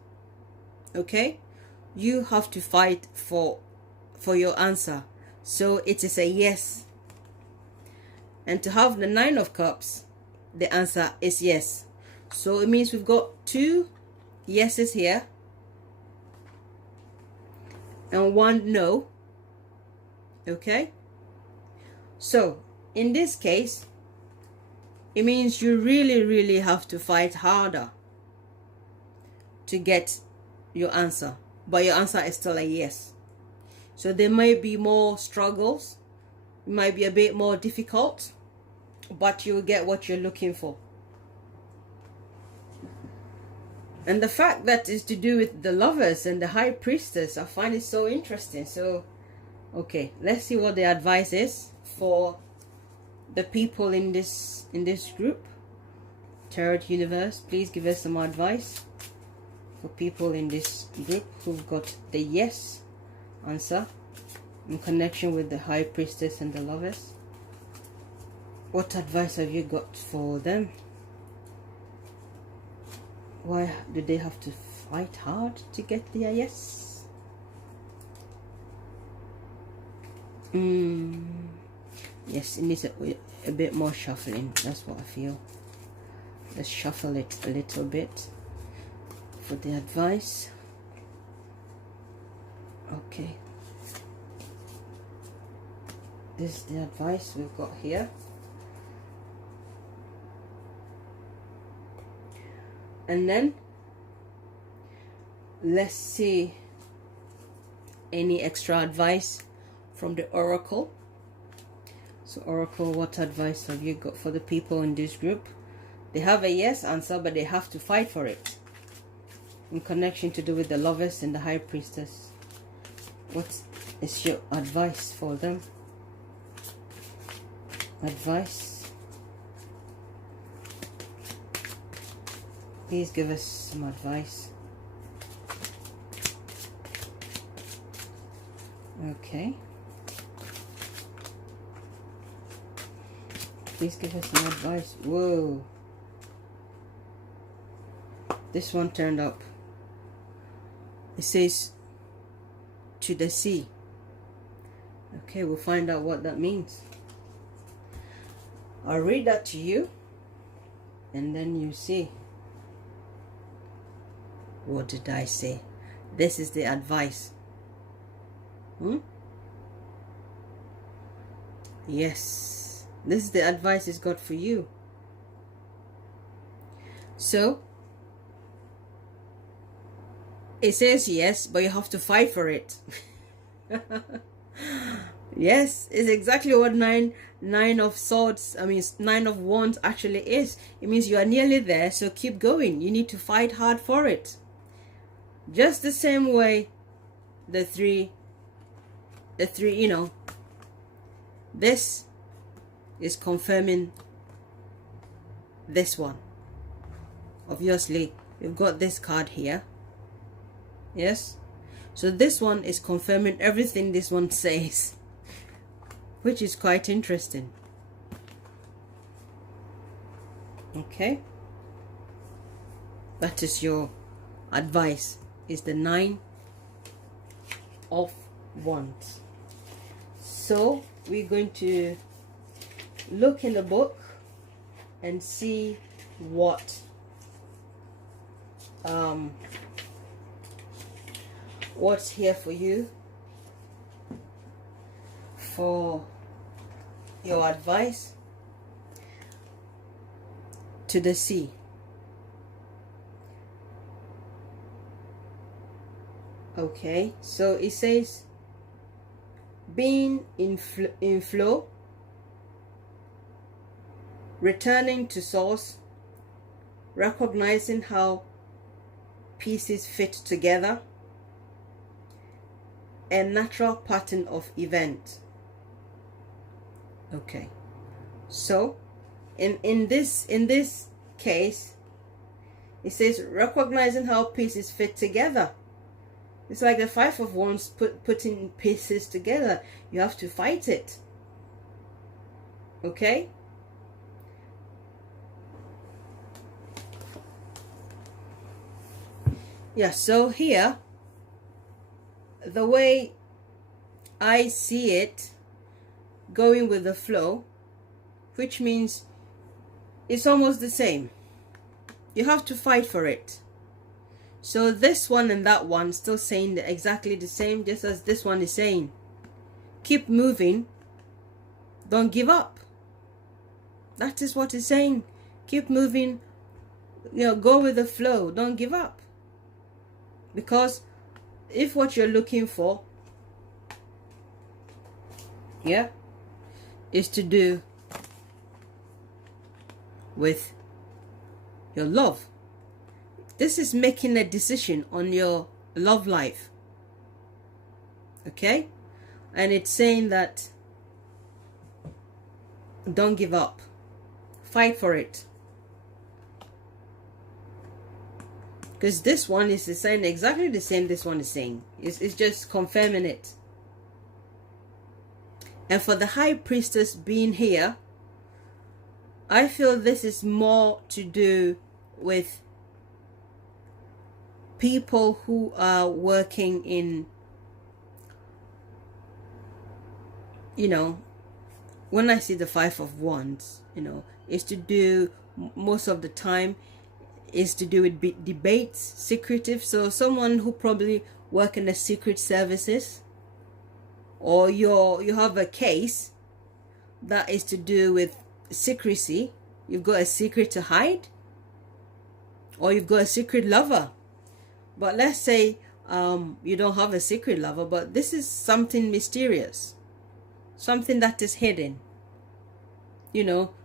Okay, you have to fight for your answer. So it is a yes. And to have the Nine of Cups, the answer is yes. So it means we've got 2 yeses here and 1 no. Okay, so in this case, it means you really have to fight harder to get your answer, but your answer is still a yes. So there may be more struggles, it might be a bit more difficult, but you will get what you're looking for. And the fact that is to do with the Lovers and the High Priestess, I find it so interesting. So okay, let's see what the advice is for the people in this group. Tarot universe, please give us some advice for people in this group who've got the yes answer in connection with the High Priestess and the Lovers. What advice have you got for them? Why do they have to fight hard to get their yes? Yes, it needs a bit more shuffling. That's what I feel. Let's shuffle it a little bit for the advice. Okay. This is the advice we've got here. And then let's see any extra advice from the Oracle. So Oracle, what advice have you got for the people in this group? They have a yes answer, but they have to fight for it in connection to do with the Lovers and the High Priestess. What is your advice for them? Advice. Please give us some advice. Okay. Please give us some advice. Whoa. This one turned up. It says to the sea. Okay, we'll find out what that means. I'll read that to you and then you see. What did I say? This is the advice. Yes. This is the advice it's got for you. So it says yes, but you have to fight for it. Yes, it's exactly what nine of swords, nine of wands actually is. It means you are nearly there, so keep going. You need to fight hard for it. Just the same way the three, this is confirming this one. Obviously, we've got this card here. Yes, so this one is confirming everything this one says, which is quite interesting. Okay, that is your advice, is the 9 of Wands. So we're going to look in the book and see what's here for you for your advice to the sea. Okay, so it says being in flow, returning to source, recognizing how pieces fit together, a natural pattern of event. Okay, so in this case, it says recognizing how pieces fit together. It's like the 5 of Wands putting pieces together. You have to fight it. Okay? Yeah, so here, the way I see it, going with the flow, which means it's almost the same. You have to fight for it. So this one and that one still saying exactly the same, just as this one is saying. Keep moving. Don't give up. That is what it's saying. Keep moving. Go with the flow. Don't give up. Because if what you're looking for, is to do with your love, this is making a decision on your love life. Okay? And it's saying that don't give up. Fight for it. Because this one is saying exactly the same this one is saying. It's just confirming it. And for the High Priestess being here, I feel this is more to do with people who are working in, when I see the 5 of Wands, is to do, most of the time, is to do with debates, secretive. So someone who probably work in the secret services, or you have a case that is to do with secrecy. You've got a secret to hide, or you've got a secret lover. But let's say you don't have a secret lover, but this is something mysterious, something that is hidden.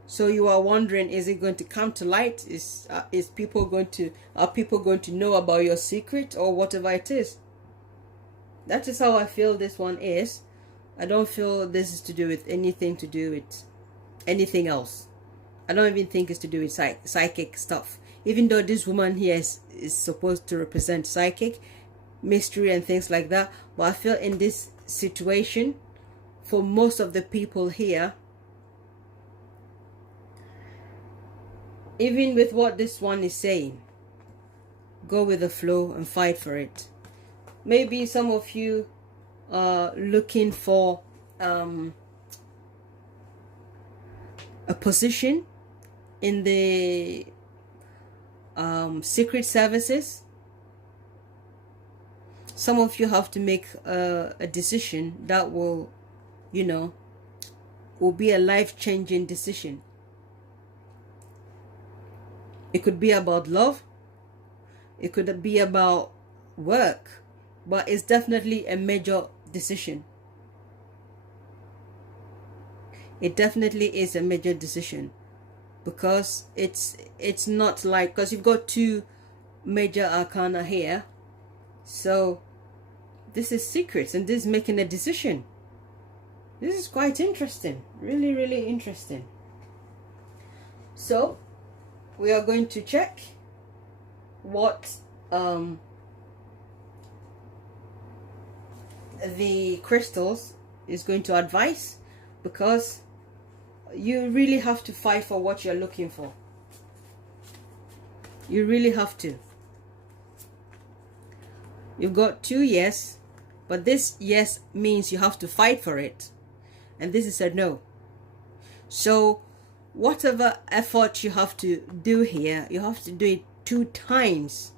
So you are wondering, is it going to come to light? Are people going to know about your secret, or whatever it is? That is how I feel this one is. I don't feel this is to do with anything to do with anything else. I don't even think it's to do with psychic stuff. Even though this woman here is supposed to represent psychic, mystery and things like that. But I feel in this situation, for most of the people here, even with what this one is saying, go with the flow and fight for it. Maybe some of you are looking for a position in the secret services. Some of you have to make a decision that will, will be a life-changing decision. It could be about love. It could be about work. But it's definitely a major decision. It definitely is a major decision. Because it's not like, because you've got two major arcana here. So this is secrets, and this is making a decision. This is quite interesting. Really, really interesting. So we are going to check what the crystals is going to advise, because you really have to fight for what you're looking for. You really have to. You've got 2 yes, but this yes means you have to fight for it, and this is a no. So whatever effort you have to do here, you have to do it 2 times.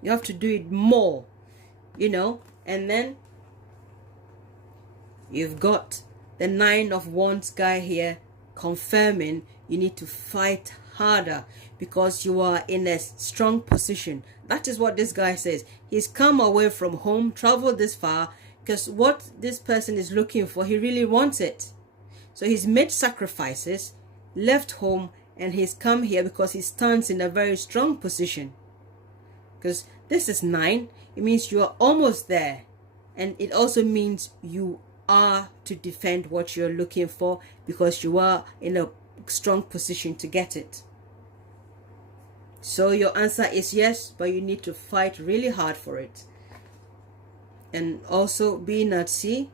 You have to do it more, you know. And then you've got the 9 of Wands guy here confirming you need to fight harder, because you are in a strong position. That is what this guy says. He's come away from home, traveled this far, because what this person is looking for, he really wants it. So he's made sacrifices, left home, and he's come here because he stands in a very strong position. Because this is 9, it means you are almost there, and it also means you are to defend what you're looking for, because you are in a strong position to get it. So your answer is yes, but you need to fight really hard for it. And also, being at sea,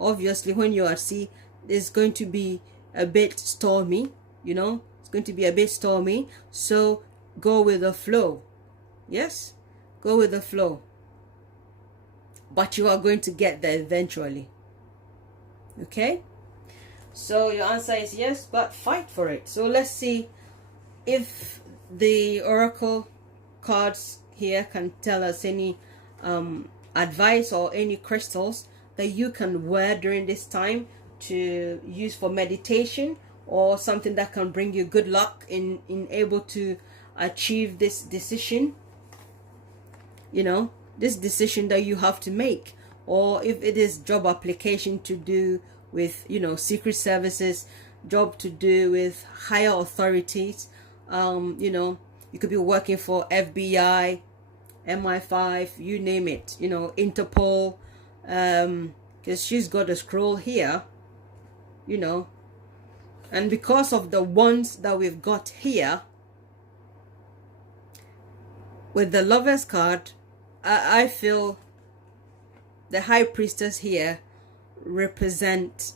obviously when you're at sea, it's going to be a bit stormy, you know. It's going to be a bit stormy, so go with the flow. Yes, go with the flow, but you are going to get there eventually. Okay, so your answer is yes, but fight for it. So let's see if the oracle cards here can tell us any advice or any crystals that you can wear during this time to use for meditation, or something that can bring you good luck in able to achieve this decision, you know, this decision that you have to make. Or if it is job application to do with, you know, secret services, job to do with higher authorities, you know, you could be working for FBI, MI5, you name it, you know, Interpol, because she's got a scroll here, you know. And because of the ones that we've got here with the Lovers card, I feel the High Priestess here represent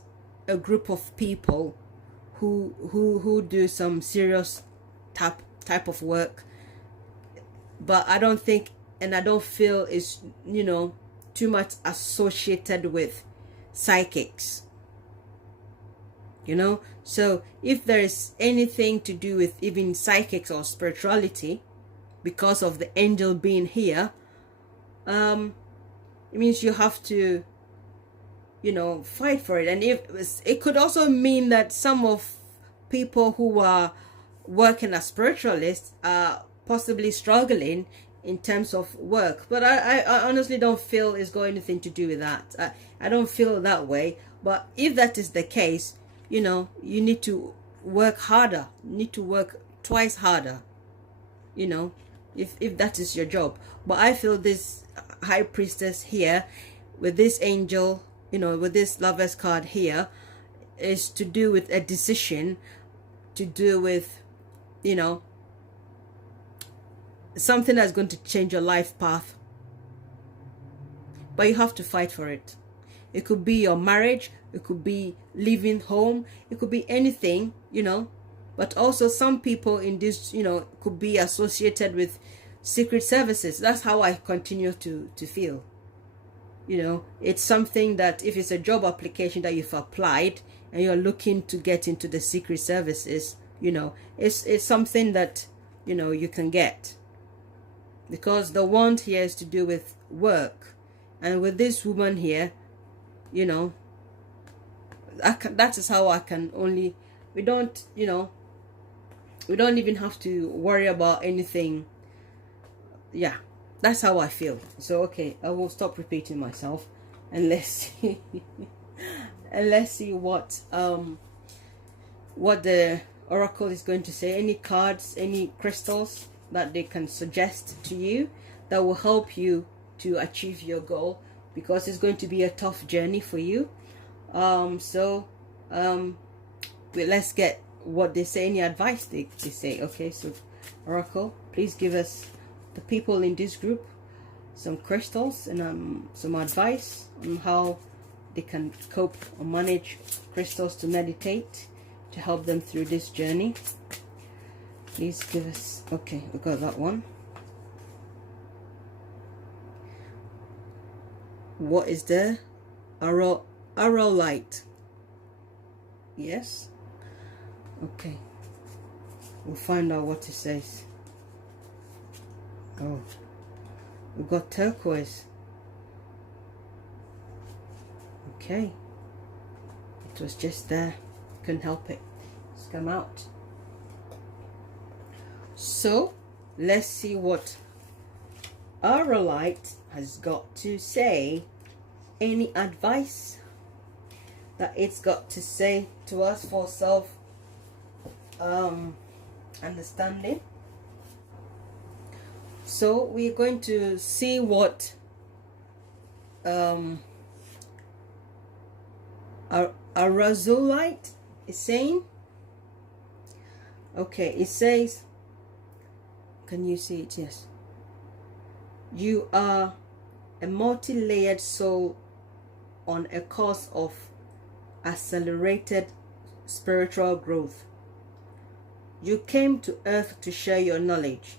a group of people who do some serious type of work, but I don't think, and I don't feel is, you know, too much associated with psychics, you know. So if there is anything to do with even psychics or spirituality, because of the angel being here, it means you have to, you know, fight for it. And if it could also mean that some of people who are working as spiritualists are possibly struggling in terms of work, but I honestly don't feel it's got anything to do with that. I don't feel that way. But if that is the case, you know, you need to work harder. You need to work twice harder, you know, if that is your job. But I feel this High Priestess here with this angel, you know, with this Lovers card here, is to do with a decision, to do with, you know, something that's going to change your life path. But you have to fight for it. It could be your marriage, it could be leaving home, it could be anything, you know. But also some people in this, you know, could be associated with secret services. That's how I continue to feel. You know, it's something that if it's a job application that you've applied and you're looking to get into the secret services, you know, it's something that, you know, you can get. Because the wand here is to do with work. And with this woman here, you know, that is how I can only, we don't, you know, we don't even have to worry about anything. Yeah, that's how I feel. So okay, I will stop repeating myself, and let's see and let's see what the oracle is going to say. Any cards, any crystals that they can suggest to you that will help you to achieve your goal, because it's going to be a tough journey for you. Let's get what they say, any advice they say. Okay, so oracle, please give us, the people in this group, some crystals and some advice on how they can cope or manage crystals to meditate to help them through this journey. Please give us. Okay, we got that one. What is there? Light. Yes. Okay, we'll find out what it says. Oh, we've got turquoise. Okay, it was just there, couldn't help it, it's come out. So let's see what Light has got to say. Any advice that it's got to say to us for self understanding. So we're going to see what Lazuli is saying. Okay, it says, can you see it? Yes. You are a multi-layered soul on a course of accelerated spiritual growth. You came to earth to share your knowledge.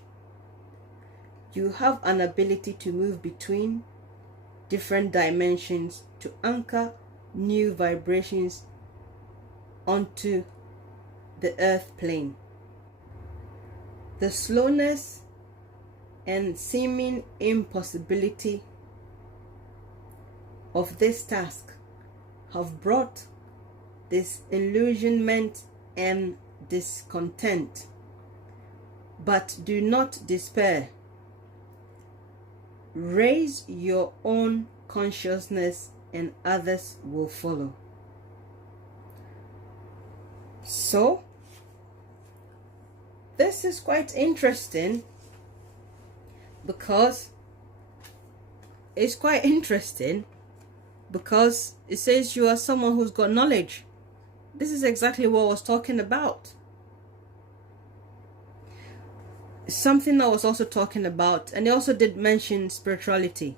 You have an ability to move between different dimensions to anchor new vibrations onto the earth plane. The slowness and seeming impossibility of this task have brought disillusionment and discontent. But do not despair. Raise your own consciousness and others will follow. So, this is quite interesting, because it says you are someone who's got knowledge. This is exactly what I was talking about. Something I was also talking about, and it also did mention spirituality,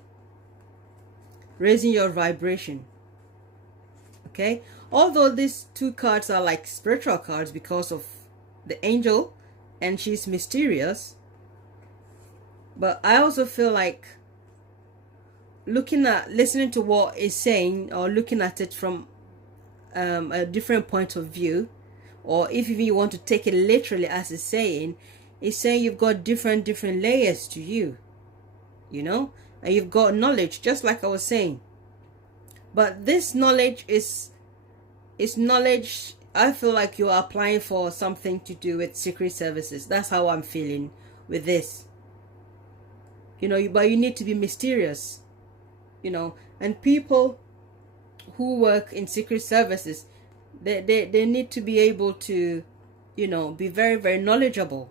raising your vibration. Okay, although these two cards are like spiritual cards because of the angel and she's mysterious, but I also feel like listening to what it's saying, or looking at it from a different point of view, or if you want to take it literally as it's saying you've got different layers to you, you know, and you've got knowledge, just like I was saying. But this knowledge is knowledge, I feel like you are applying for something to do with secret services. That's how I'm feeling with this. You know, but you need to be mysterious, you know, and people who work in secret services, they need to be able to, you know, be very, very knowledgeable,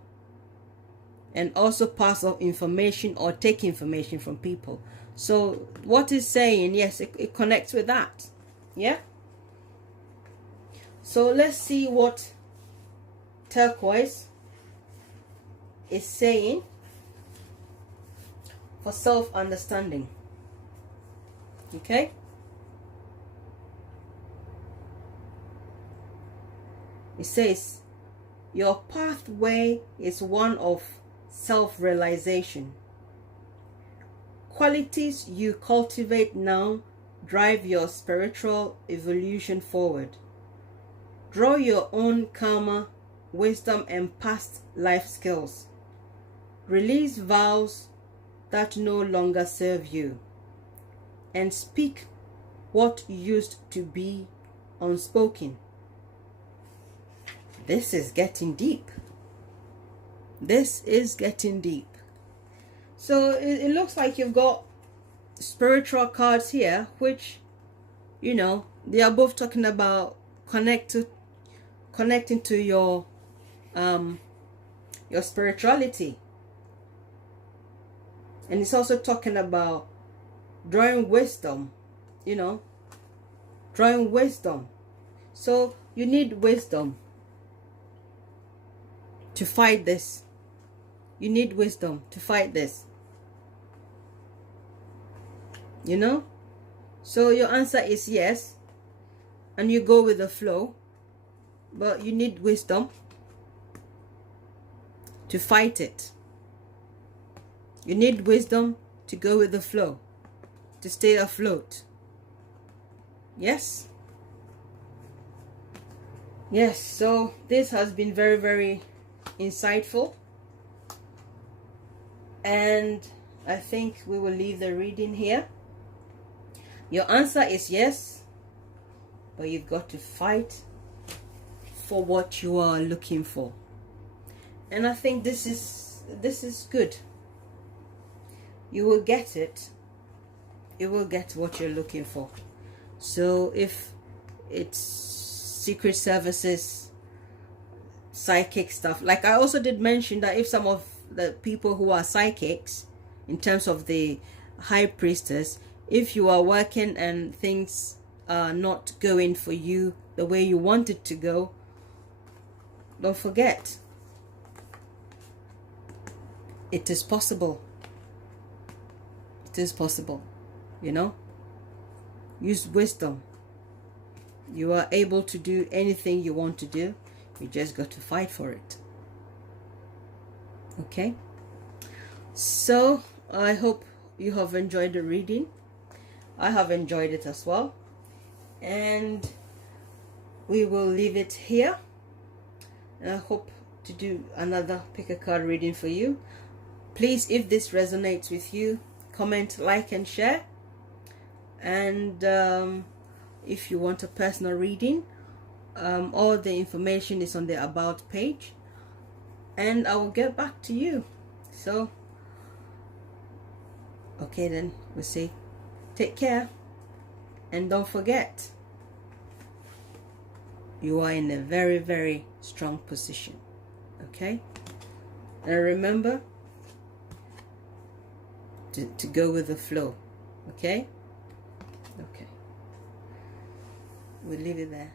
and also pass on information or take information from people. So what is saying, yes, it connects with that. Yeah. So let's see what turquoise is saying for self-understanding. Okay. It says, your pathway is one of self-realization. Qualities you cultivate now drive your spiritual evolution forward. Draw your own karma, wisdom, and past life skills. Release vows that no longer serve you, and speak what used to be unspoken. This is getting deep. This is getting deep. So it looks like you've got spiritual cards here, which, you know, they are both talking about connecting to your spirituality. And it's also talking about drawing wisdom, you know, drawing wisdom. So you need wisdom to fight this. You need wisdom to fight this. You know? So your answer is yes. And you go with the flow. But you need wisdom to fight it. You need wisdom to go with the flow, to stay afloat. Yes? Yes, so this has been very, very insightful. And I think we will leave the reading here. Your answer is yes, but you've got to fight for what you are looking for. And I think this is good. You will get it. You will get what you're looking for. So if it's secret services, psychic stuff, like I also did mention that if some of the people who are psychics, in terms of the high priestess, if you are working and things are not going for you the way you want it to go, don't forget, it is possible. It is possible, you know. Use wisdom. You are able to do anything you want to do. You just got to fight for it. Okay, so I hope you have enjoyed the reading. I have enjoyed it as well, and we will leave it here. And I hope to do another pick a card reading for you. Please, if this resonates with you, comment, like, and share. And if you want a personal reading, all the information is on the about page, and I will get back to you. So okay, then we'll say take care, and don't forget, you are in a very, very strong position. Okay, and remember to go with the flow. Okay, we'll leave it there.